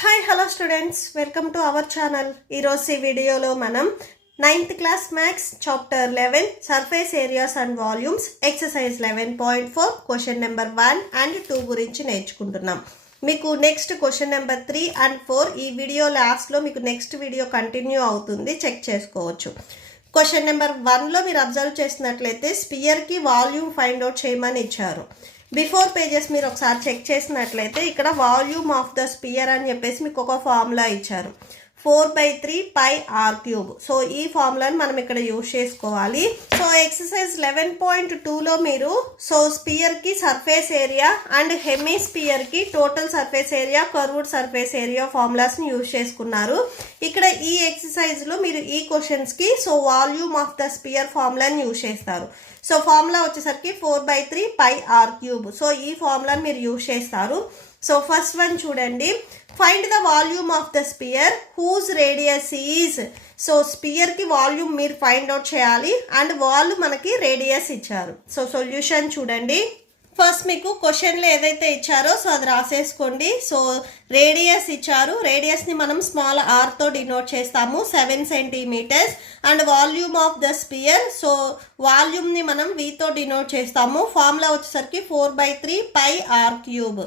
Hi hello students, welcome to our channel. ఈరోజు ఈ వీడియోలో మనం 9th class maths chapter 11 surface areas and volumes exercise 11.4 question number 1 and 2 గురించి నేర్చుకుంటున్నాం. మీకు నెక్స్ట్ క్వశ్చన్ నెంబర్ 3 అండ్ 4 ఈ వీడియో లాస్ట్లో మీకు నెక్స్ట్ వీడియో కంటిన్యూ అవుతుంది, చెక్ చేసుకోవచ్చు. క్వశ్చన్ నెంబర్ 1లో మీరు అబ్జర్వ్ చేసినట్లయితే స్పియర్కి వాల్యూమ్ ఫైండ్ అవుట్ చేయమని ఇచ్చారు. బిఫోర్ పేజెస్ మీరు ఒకసారి చెక్ చేసినట్లయితే ఇక్కడ వాల్యూమ్ ఆఫ్ ద స్పియర్ అని చెప్పేసి మీకు ఒక ఫార్ములా ఇచ్చారు, 4/3 పై r క్యూబ్. సో ఈ ఫార్ములాని మనం ఇక్కడ యూజ్ చేసుకోవాలి. సో ఎక్సర్సైజ్ 11.2లో మీరు స్పియర్కి సర్ఫేస్ ఏరియా అండ్ హెమిస్పియర్కి total surface area, curved surface area ఫార్ములాస్ని యూజ్ చేసుకున్నారు. ఇక్కడ ఈ ఎక్సర్సైజ్లో మీరు ఈ క్వశ్చన్స్కి వాల్యూమ్ ఆఫ్ ద స్పియర్ ఫార్ములాని యూజ్ చేస్తారు. సో ఫార్ములా వచ్చేసరికి 4/3 పై r క్యూబ్. సో ఈ ఫార్ములాని మీరు యూజ్ చేస్తారు. సో ఫస్ట్ వన్ చూడండి, find the volume of the sphere whose radius is. So స్పియర్కి వాల్యూమ్ మీరు ఫైండ్ అవుట్ చేయాలి అండ్ వాళ్ళు మనకి రేడియస్ ఇచ్చారు. సో సొల్యూషన్ చూడండి. ఫస్ట్ మీకు క్వశ్చన్లో ఏదైతే ఇచ్చారో సో అది రాసేసుకోండి. సో రేడియస్ ఇచ్చారు, రేడియస్ని మనం స్మాల్ ఆర్తో డినోట్ చేస్తాము, 7 centimetres. And volume of the sphere, so వాల్యూమ్ని మనం వీతో డినోట్ చేస్తాము. ఫార్ములా వచ్చేసరికి 4/3 pi r cube.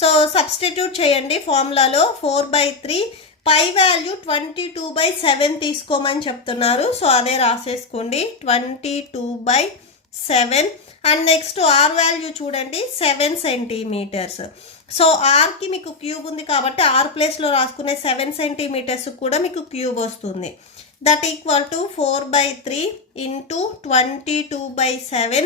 So substitute చేయండి ఫార్ములాలో. 4/3 పై వాల్యూ 22/7 తీసుకోమని చెప్తున్నారు. సో అదే రాసేసుకోండి, 22/7. అండ్ నెక్స్ట్ ఆర్ వాల్యూ చూడండి, 7 సెంటీమీటర్స్. సో ఆర్కి మీకు క్యూబ్ ఉంది కాబట్టి ఆర్ ప్లేస్లో రాసుకునే 7 సెంటీమీటర్స్ కూడా మీకు క్యూబ్ వస్తుంది. That equal to 4/3 into 22/7.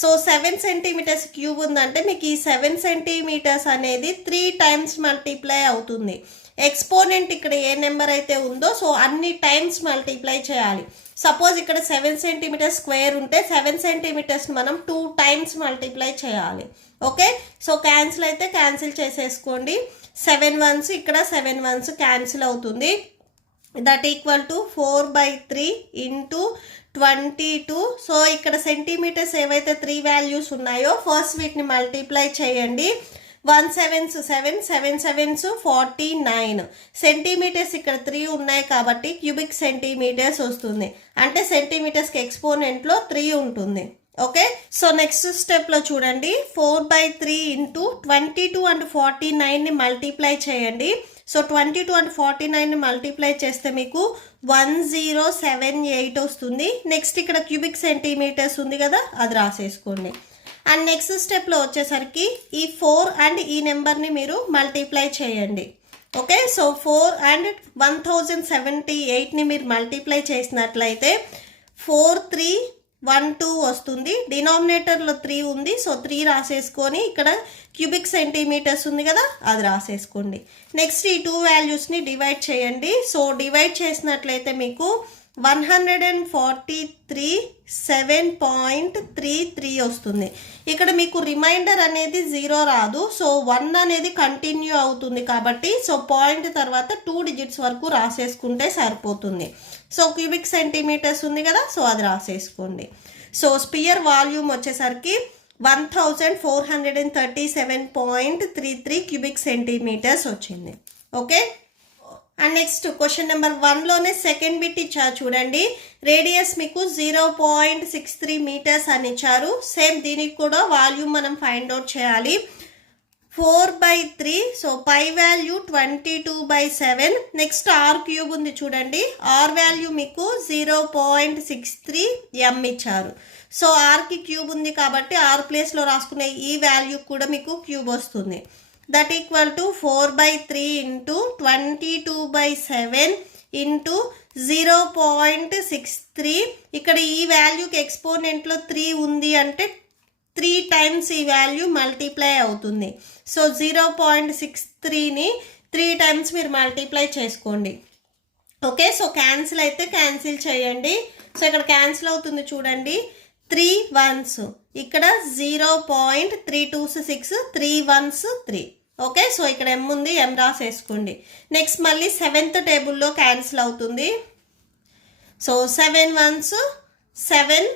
So 7 centimetres cube ఉందంటే మీకు ఈ 7 సెంటీమీటర్స్ అనేది 3 టైమ్స్ మల్టిప్లై అవుతుంది. ఎక్స్పోనెంట్ ఇక్కడ ఏ నెంబర్ అయితే ఉందో సో అన్ని టైమ్స్ మల్టిప్లై చేయాలి. సపోజ్ ఇక్కడ 7 సెంటీమీటర్స్ స్క్వేర్ ఉంటే 7 సెంటీమీటర్స్ని మనం 2 టైమ్స్ మల్టిప్లై చేయాలి. ఓకే, సో క్యాన్సిల్ అయితే క్యాన్సిల్ చేసేసుకోండి. 7 1s ఇక్కడ 7 1s క్యాన్సిల్ అవుతుంది. That equal to 4/3 into 22. So ఇక్కడ సెంటీమీటర్స్ ఏవైతే 3 వాల్యూస్ ఉన్నాయో ఫస్ట్ వీటిని మల్టిప్లై చేయండి. 1 7s 7, 7 7s 49. సెంటీమీటర్స్ ఇక్కడ 3 ఉన్నాయి కాబట్టి క్యూబిక్ సెంటీమీటర్స్ వస్తుంది, అంటే సెంటీమీటర్స్కి ఎక్స్పోనెంట్లో 3 ఉంటుంది. ఓకే, సో నెక్స్ట్ స్టెప్లో చూడండి, 4/3 ఇంటూ 22 అండ్ 49ని మల్టిప్లై చేయండి. సో 22 అండ్ 49ని మల్టిప్లై చేస్తే మీకు 1078 వస్తుంది. నెక్స్ట్ ఇక్కడ క్యూబిక్ సెంటీమీటర్స్ ఉంది కదా, అది రాసేసుకోండి. అండ్ నెక్స్ట్ స్టెప్లో వచ్చేసరికి ఈ 4 అండ్ ఈ నెంబర్ని మీరు మల్టిప్లై చేయండి. ఓకే, సో 4 అండ్ 1078ని మీరు మల్టిప్లై చేసినట్లయితే 4312 వస్తుంది. డినామినేటర్లో 3 ఉంది, సో 3 రాసేసుకొని ఇక్కడ క్యూబిక్ సెంటీమీటర్స్ ఉంది కదా, అది రాసేసుకోండి. నెక్స్ట్ ఈ 2 వాల్యూస్ని డివైడ్ చేయండి. సో డివైడ్ చేసినట్లయితే మీకు 143 7.33 వస్తుంది. ఇక్కడ మీకు రిమైండర్ అనేది 0 రాదు, సో 1 అనేది కంటిన్యూ అవుతుంది కాబట్టి సో పాయింట్ తర్వాత 2 డిజిట్స్ వరకు రాసేసుకుంటే సరిపోతుంది. సో క్యూబిక్ సెంటీమీటర్స్ ఉంది కదా, సో అది రాసేసుకోండి. సో స్పియర్ వాల్యూమ్ వచ్చేసరికి 1437.33 క్యూబిక్ సెంటీమీటర్స్ వచ్చింది. Okay, and next question number 1లోనే సెకండ్ బిట్ ఇచ్చారు చూడండి, రేడియస్ మీకు 0.63 మీటర్స్ అని ఇచ్చారు. సేమ్ దీనికి కూడా వాల్యూమ్ మనం ఫైండ్ అవుట్ చేయాలి. 4/3, so pi value 22/7. Next R cube ఉంది చూడండి, ఆర్ వాల్యూ మీకు 0.63 m ఇచ్చారు. సో ఆర్కి క్యూబ్ ఉంది కాబట్టి ఆర్ ప్లేస్లో రాసుకునే ఈ వాల్యూ కూడా మీకు క్యూబ్ వస్తుంది. That equal to 4/3 into 22/7 into 0.63. ఇక్కడ ఈ వాల్యూకి ఎక్స్పోనెంట్లో 3 ఉంది అంటే 3 టైమ్స్ ఈ వాల్యూ మల్టిప్లై అవుతుంది. సో 0.63ని 3 టైమ్స్ మీరు మల్టిప్లై చేసుకోండి. ఓకే, సో క్యాన్సిల్ అయితే క్యాన్సిల్ చేయండి. సో ఇక్కడ క్యాన్సిల్ అవుతుంది చూడండి, 3 1s ఇక్కడ 0.326 3 1s 3. ఓకే, సో ఇక్కడ m ఉంది, m రాసేసుకోండి. నెక్స్ట్ మళ్ళీ 7th టేబుల్లో క్యాన్సిల్ అవుతుంది. సో 7 1s 7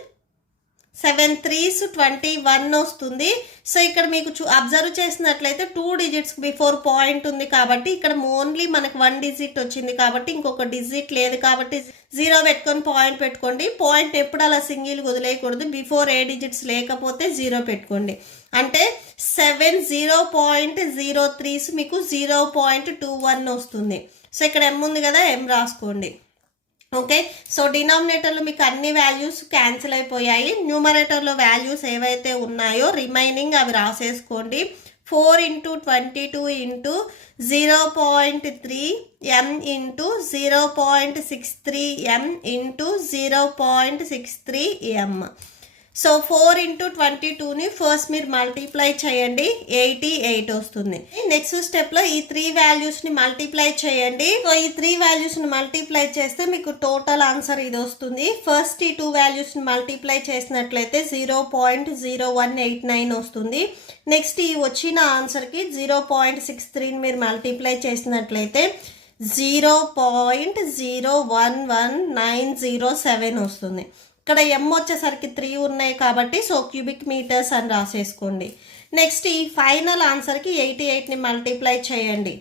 7 3s 21 వస్తుంది. సో ఇక్కడ మీకు అబ్జర్వ్ చేసినట్లయితే 2 డిజిట్స్ బిఫోర్ పాయింట్ ఉంది కాబట్టి ఇక్కడ ఓన్లీ మనకు 1 డిజిట్ వచ్చింది కాబట్టి ఇంకొక డిజిట్ లేదు కాబట్టి 0 పెట్టుకొని పాయింట్ పెట్టుకోండి. పాయింట్ ఎప్పుడు అలా సింగిల్ వదిలేయకూడదు. బిఫోర్ ఏ డిజిట్స్ లేకపోతే 0 పెట్టుకోండి. అంటే 7 0.03s మీకు 0.21 వస్తుంది. సో ఇక్కడ ఎం ఉంది కదా, ఎం రాసుకోండి. ఓకే, సో డినామినేటర్లో మీకు అన్ని వాల్యూస్ క్యాన్సిల్ అయిపోయాయి. న్యూమరేటర్లో వాల్యూస్ ఏవైతే ఉన్నాయో రిమైనింగ్ అవి రాసేసుకోండి. 4 × 22 × 0.3 m × 0.63 m × 0.63 m. So 4 × 22ని first మీరు మల్టిప్లై చేయండి, 88 వస్తుంది. నెక్స్ట్ స్టెప్లో ఈ 3 వాల్యూస్ని మల్టిప్లై చేయండి. సో ఈ 3 వాల్యూస్ని మల్టిప్లై చేస్తే మీకు టోటల్ ఆన్సర్ ఇది వస్తుంది. ఫస్ట్ ఈ 2 వాల్యూస్ని మల్టిప్లై చేసినట్లయితే 0.0189 వస్తుంది. నెక్స్ట్ ఈ వచ్చిన ఆన్సర్కి 0.63ని మీరు మల్టిప్లై చేసినట్లయితే 0.011907 వస్తుంది. ఇక్కడ ఎం వచ్చేసరికి 3 ఉన్నాయి కాబట్టి సో క్యూబిక్ మీటర్స్ అని రాసేసుకోండి. నెక్స్ట్ ఈ ఫైనల్ ఆన్సర్కి 88ని మల్టిప్లై చేయండి.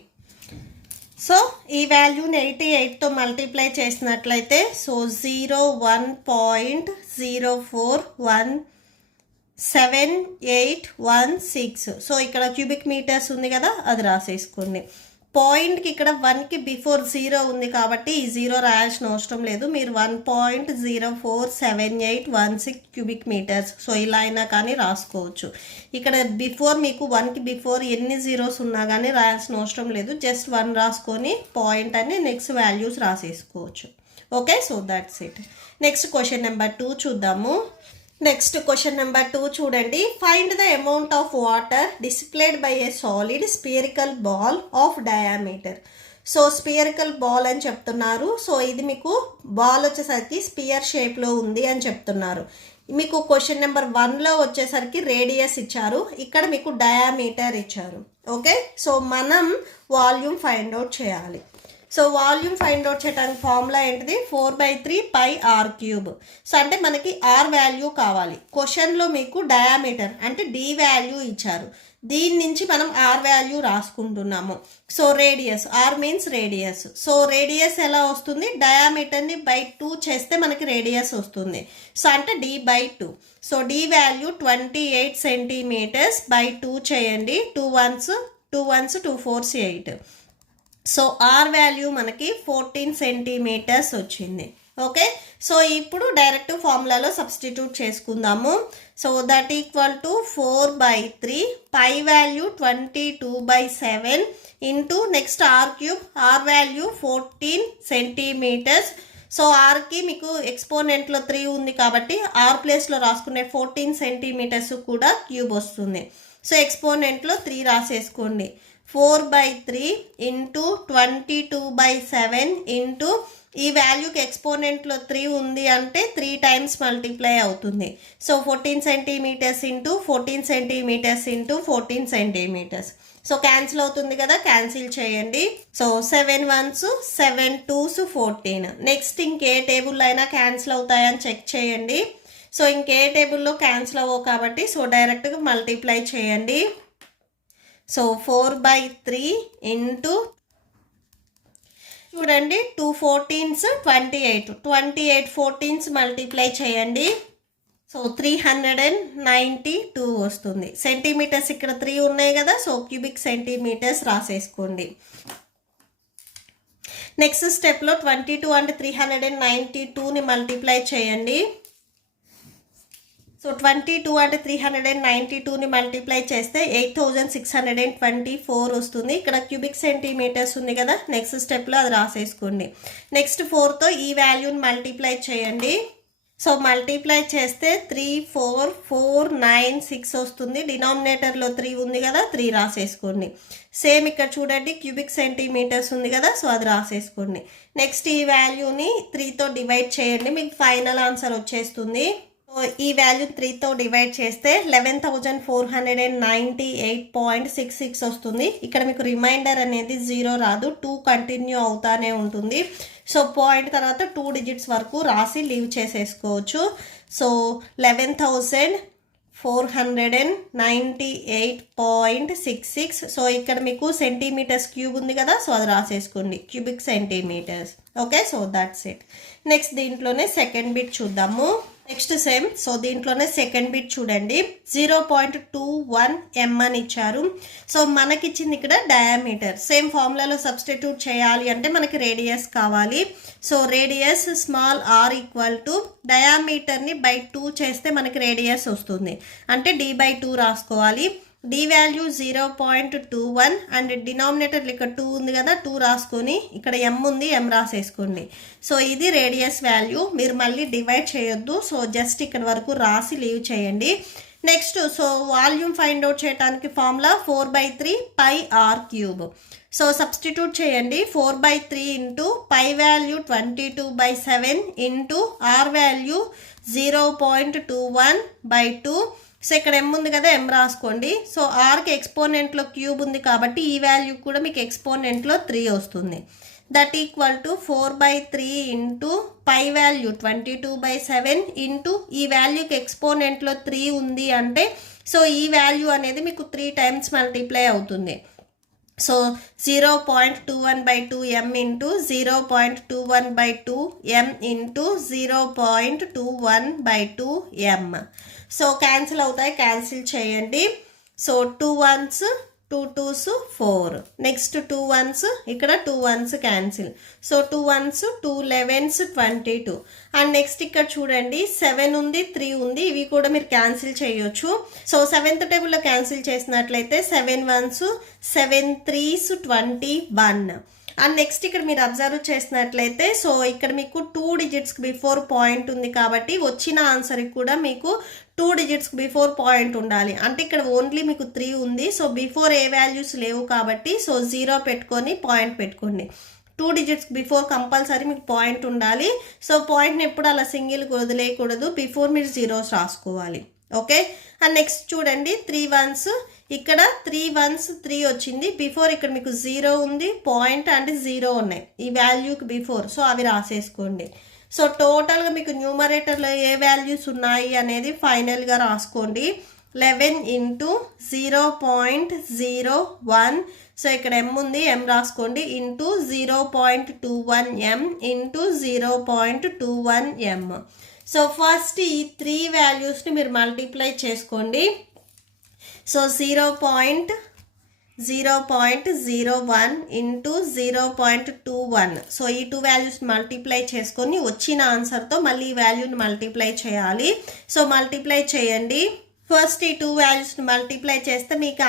సో ఈ వాల్యూని 88తో మల్టిప్లై చేసినట్లయితే సో 01.0417816. సో ఇక్కడ క్యూబిక్ మీటర్స్ ఉంది కదా, అది రాసేసుకోండి. పాయింట్కి ఇక్కడ 1కి బిఫోర్ 0 ఉంది కాబట్టి ఈ 0 రాయాల్సిన అవసరం లేదు. మీరు 1.047816 క్యూబిక్ మీటర్స్ సో ఇలా అయినా కానీ రాసుకోవచ్చు. ఇక్కడ బిఫోర్ మీకు 1కి బిఫోర్ ఎన్ని జీరోస్ ఉన్నా కానీ రాయాల్సిన అవసరం లేదు. జస్ట్ 1 రాసుకొని పాయింట్ అని నెక్స్ట్ వాల్యూస్ రాసేసుకోవచ్చు. Okay, so that's it. Next question number 2 చూద్దాము. నెక్స్ట్ క్వశ్చన్ నెంబర్ 2 చూడండి. Find the amount of water displaced by a solid spherical ball of diameter. So spherical ball అని చెప్తున్నారు. సో ఇది మీకు ball వచ్చేసరికి spear షేప్లో ఉంది అని చెప్తున్నారు. మీకు క్వశ్చన్ నెంబర్ 1లో వచ్చేసరికి రేడియస్ ఇచ్చారు, ఇక్కడ మీకు డయామీటర్ ఇచ్చారు. ఓకే, సో మనం వాల్యూమ్ ఫైండ్ అవుట్ చేయాలి. సో వాల్యూమ్ ఫైండ్ అవుట్ చేయడానికి ఫార్ములా ఏంటిది, 4/3 πr³. సో అంటే మనకి ఆర్ వాల్యూ కావాలి. క్వశ్చన్లో మీకు డయామీటర్ అంటే డి వాల్యూ ఇచ్చారు, దీని నుంచి మనం ఆర్ వాల్యూ రాసుకుంటున్నాము. So radius, R means radius. So radius ఎలా వస్తుంది, డయామీటర్ని బై 2 చేస్తే మనకి రేడియస్ వస్తుంది. సో అంటే d/2. So D value 28 centimetres by 2 చేయండి. 2 1s 2 4s 8. So are value మనకి 14 సెంటీమీటర్స్ వచ్చింది. ఓకే, సో ఇప్పుడు డైరెక్ట్ ఫార్ములాలో సబ్స్టిట్యూట్ చేసుకుందాము. So that equal to 4/3 pi value 22/7 into next r³ R value 14 centimetres. So ఆర్కి మీకు ఎక్స్పోనెంట్లో 3 ఉంది కాబట్టి ఆర్ ప్లేస్లో రాసుకునే 14 సెంటీమీటర్స్ కూడా క్యూబ్ వస్తుంది. సో ఎక్స్పోనెంట్లో 3 రాసేసుకోండి. 4/3 ఇంటూ 22/7 ఇంటూ ఈ వాల్యూకి ఎక్స్పోనెంట్లో 3 ఉంది అంటే 3 టైమ్స్ మల్టిప్లై అవుతుంది. So 14 centimetres into 14 centimetres into 14 centimetres. So cancel అవుతుంది కదా, క్యాన్సిల్ చేయండి. So 7 1s 7 2s 14. నెక్స్ట్ ఇంకే టేబుల్లో అయినా క్యాన్సిల్ అవుతాయని చెక్ చేయండి. సో ఇంకే టేబుల్లో క్యాన్సిల్ అవ్వవు కాబట్టి సో డైరెక్ట్గా మల్టిప్లై చేయండి. సో 4/3 ఇంటూ చూడండి 2 14s 28 14s మల్టిప్లై చేయండి. సో 392 వస్తుంది. సెంటీమీటర్స్ ఇక్కడ 3 ఉన్నాయి కదా, సో క్యూబిక్ సెంటీమీటర్స్ రాసేసుకోండి. నెక్స్ట్ స్టెప్లో 22 అంటే 392ని మల్టిప్లై చేయండి. సో 22 అంటే 392ని మల్టిప్లై చేస్తే 8624 వస్తుంది. ఇక్కడ క్యూబిక్ సెంటీమీటర్స్ ఉంది కదా, నెక్స్ట్ స్టెప్లో అది రాసేసుకోండి. నెక్స్ట్ 4తో ఈ వాల్యూని మల్టిప్లై చేయండి. సో మల్టిప్లై చేస్తే 34496 వస్తుంది. డినామినేటర్లో 3 ఉంది కదా, 3 రాసేసుకోండి. సేమ్ ఇక్కడ చూడండి క్యూబిక్ సెంటీమీటర్స్ ఉంది కదా, సో అది రాసేసుకోండి. నెక్స్ట్ ఈ వాల్యూని 3తో డివైడ్ చేయండి, మీకు ఫైనల్ ఆన్సర్ వచ్చేస్తుంది. ఈ వాల్యూ 3తో డివైడ్ చేస్తే 11,498.66 వస్తుంది. ఇక్కడ మీకు రిమైండర్ అనేది 0 రాదు, 2 కంటిన్యూ అవుతానే ఉంటుంది. సో పాయింట్ తర్వాత 2 డిజిట్స్ వరకు రాసి లీవ్ చేసేసుకోవచ్చు. సో 11,498.66. సో ఇక్కడ మీకు సెంటీమీటర్స్ క్యూబ్ ఉంది కదా, సో అది రాసేసుకోండి, cubic centimetres. Okay, so that's it. Next దీంట్లోనే సెకండ్ బిట్ చూద్దాము. Next same. సో దీంట్లోనే సెకండ్ బిట్ చూడండి, 0.21 m అని ఇచ్చారు. సో మనకిచ్చింది ఇక్కడ డయామీటర్. సేమ్ ఫార్ములాలో సబ్స్టిట్యూట్ చేయాలి అంటే మనకి రేడియస్ కావాలి. So radius small r equal to డయామీటర్ని బై 2 చేస్తే మనకి రేడియస్ వస్తుంది. అంటే d/2 రాసుకోవాలి. d వాల్యూ 0.21 అండ్ డినామినేటర్ ఇక్కడ 2 ఉంది కదా, 2 రాసుకొని ఇక్కడ m ఉంది, m రాసేసుకోండి. సో ఇది రేడియస్ వాల్యూ. మీరు మళ్ళీ డివైడ్ చేయొద్దు. సో జస్ట్ ఇక్కడ వరకు రాసి లీవ్ చేయండి. Next so volume find out చేయడానికి ఫార్ములా 4/3 πr³. సో సబ్స్టిట్యూట్ చేయండి. 4/3 into pi value 22/7 into R value 0.21/2. So ఇక్కడ m ఉంది కదా, m రాసుకోండి. సో ఆర్కి ఎక్స్పోనెంట్లో క్యూబ్ ఉంది కాబట్టి ఈ వాల్యూ కూడా మీకు ఎక్స్పోనెంట్లో 3 వస్తుంది. That equal to 4/3 into pi value 22/7 into ఈ వాల్యూకి ఎక్స్పోనెంట్లో 3 ఉంది అంటే సో ఈ వాల్యూ అనేది మీకు 3 టైమ్స్ మల్టిప్లై అవుతుంది. So 0.21/2 m into 0.21/2 m into 0.21/2 m. So cancel అవుతాయి, క్యాన్సిల్ చేయండి. So 2 1s 2 2s 4. Next 2 1s, ఇక్కడ 2 1s cancel. So 2 1s 2 11s 22. And next ఇక్కడ చూడండి 7 ఉంది, 3 ఉంది, ఇవి కూడా మీరు క్యాన్సిల్ చేయొచ్చు. సో 7th టేబుల్లో క్యాన్సిల్ చేసినట్లయితే 7 1s 7 3s 21. అండ్ నెక్స్ట్ ఇక్కడ మీరు అబ్జర్వ్ చేసినట్లయితే సో ఇక్కడ మీకు 2 డిజిట్స్కి బిఫోర్ పాయింట్ ఉంది కాబట్టి వచ్చిన ఆన్సర్కి కూడా మీకు 2 డిజిట్స్కి బిఫోర్ పాయింట్ ఉండాలి. అంటే ఇక్కడ ఓన్లీ మీకు 3 ఉంది. సో బిఫోర్ ఏ వాల్యూస్ లేవు కాబట్టి సో 0 పెట్టుకొని పాయింట్ పెట్టుకోండి. 2 డిజిట్స్ బిఫోర్ కంపల్సరీ మీకు పాయింట్ ఉండాలి. సో పాయింట్ని ఎప్పుడు అలా సింగిల్గా వదిలేయకూడదు, బిఫోర్ మీరు జీరోస్ రాసుకోవాలి. ఓకే, అండ్ నెక్స్ట్ చూడండి 3 1s, ఇక్కడ 3 1s 3 వచ్చింది, బిఫోర్ ఇక్కడ మీకు 0 ఉంది, పాయింట్ అండ్ 0 ఉన్నాయి ఈ వాల్యూకి బిఫోర్. సో అవి రాసేసుకోండి. సో టోటల్గా మీకు న్యూమరేటర్లో ఏ వాల్యూస్ ఉన్నాయి అనేది ఫైనల్గా రాసుకోండి. 11 ఇంటూ 0.01. సో ఇక్కడ m ఉంది, m రాసుకోండి, into 0.21 m into 0.21 m. So first ఈ 3 వాల్యూస్ని మీరు మల్టిప్లై చేసుకోండి. So 0.01 into 0.21. సో ఈ 2 వాల్యూస్ మల్టిప్లై చేసుకొని వచ్చిన ఆన్సర్తో మళ్ళీ ఈ వాల్యూని మల్టిప్లై చేయాలి. సో మల్టిప్లై చేయండి. ఫస్ట్ ఈ 2 వాల్యూస్ని మల్టిప్లై చేస్తే మీకు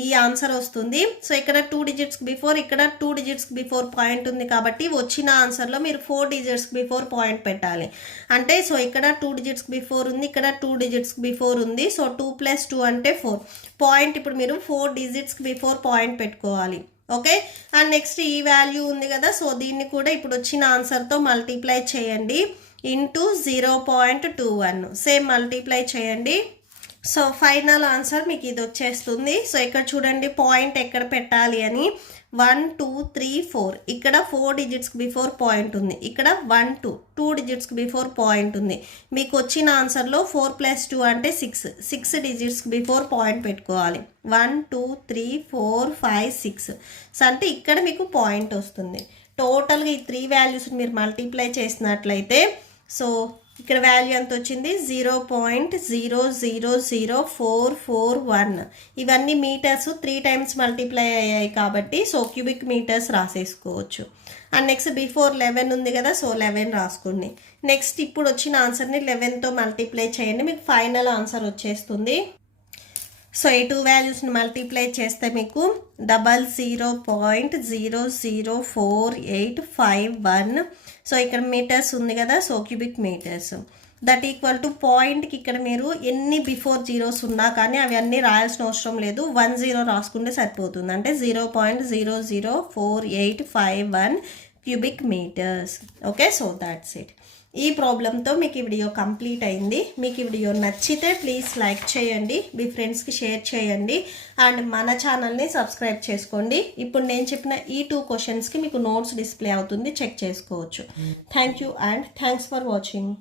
ఈ ఆన్సర్ వస్తుంది. సో ఇక్కడ 2 డిజిట్స్కి బిఫోర్, ఇక్కడ 2 డిజిట్స్కి బిఫోర్ పాయింట్ ఉంది కాబట్టి వచ్చిన ఆన్సర్లో మీరు 4 డిజిట్స్కి బిఫోర్ పాయింట్ పెట్టాలి. అంటే సో ఇక్కడ 2 డిజిట్స్కి బిఫోర్ ఉంది, ఇక్కడ 2 డిజిట్స్కి బిఫోర్ ఉంది. సో 2 + 2 అంటే 4 పాయింట్. ఇప్పుడు మీరు 4 డిజిట్స్కి బిఫోర్ పాయింట్ పెట్టుకోవాలి. ఓకే, అండ్ నెక్స్ట్ ఈ వాల్యూ ఉంది కదా, సో దీన్ని కూడా ఇప్పుడు వచ్చిన ఆన్సర్తో మల్టిప్లై చేయండి. ఇంటూ 0.21 సేమ్ మల్టిప్లై చేయండి. సో ఫైనల్ ఆన్సర్ మీకు ఇది వచ్చేస్తుంది. సో ఇక్కడ చూడండి పాయింట్ ఎక్కడ పెట్టాలి అని, 1 2 3 4. ఇక్కడ 4 డిజిట్స్కి బిఫోర్ పాయింట్ ఉంది, ఇక్కడ 1 2 డిజిట్స్కి బిఫోర్ పాయింట్ ఉంది. మీకు వచ్చిన ఆన్సర్లో 4 + 2 అంటే 6 డిజిట్స్కి బిఫోర్ పాయింట్ పెట్టుకోవాలి. 1 2 3 4 5 6. సో అంటే ఇక్కడ మీకు పాయింట్ వస్తుంది. టోటల్గా ఈ 3 వాల్యూస్ని మీరు మల్టిప్లై చేసినట్లయితే సో ఇక్కడ వాల్యూ ఎంత వచ్చింది, 0.000441. ఇవన్నీ మీటర్స్ 3 టైమ్స్ మల్టిప్లై అయ్యాయి కాబట్టి సో క్యూబిక్ మీటర్స్ రాసేసుకోవచ్చు. అండ్ నెక్స్ట్ బిఫోర్ 11 ఉంది కదా, సో 11 రాసుకోండి. నెక్స్ట్ ఇప్పుడు వచ్చిన ఆన్సర్ని 11తో మల్టిప్లై చేయండి, మీకు ఫైనల్ ఆన్సర్ వచ్చేస్తుంది. సో ఈ 2 వాల్యూస్ని మల్టిప్లై చేస్తే మీకు 00.00485 సో ఇక్కడ మీటర్స్ ఉంది కదా, so cubic metres. That equal to పాయింట్కి ఇక్కడ మీరు ఎన్ని బిఫోర్ జీరోస్ ఉన్నా కానీ అవి అన్నీ రాయాల్సిన అవసరం లేదు, 10 రాసుకుంటే సరిపోతుంది. అంటే 0.00485 cubic metres. Okay, so that's it. ఈ ప్రాబ్లంతో మీకు ఈ వీడియో కంప్లీట్ అయింది. మీకు ఈ వీడియో నచ్చితే ప్లీజ్ లైక్ చేయండి, మీ ఫ్రెండ్స్కి షేర్ చేయండి అండ్ మన ఛానల్ని సబ్స్క్రైబ్ చేసుకోండి. ఇప్పుడు నేను చెప్పిన ఈ 2 క్వశ్చన్స్కి మీకు నోట్స్ డిస్ప్లే అవుతుంది, చెక్ చేసుకోవచ్చు. Thank you and thanks for watching.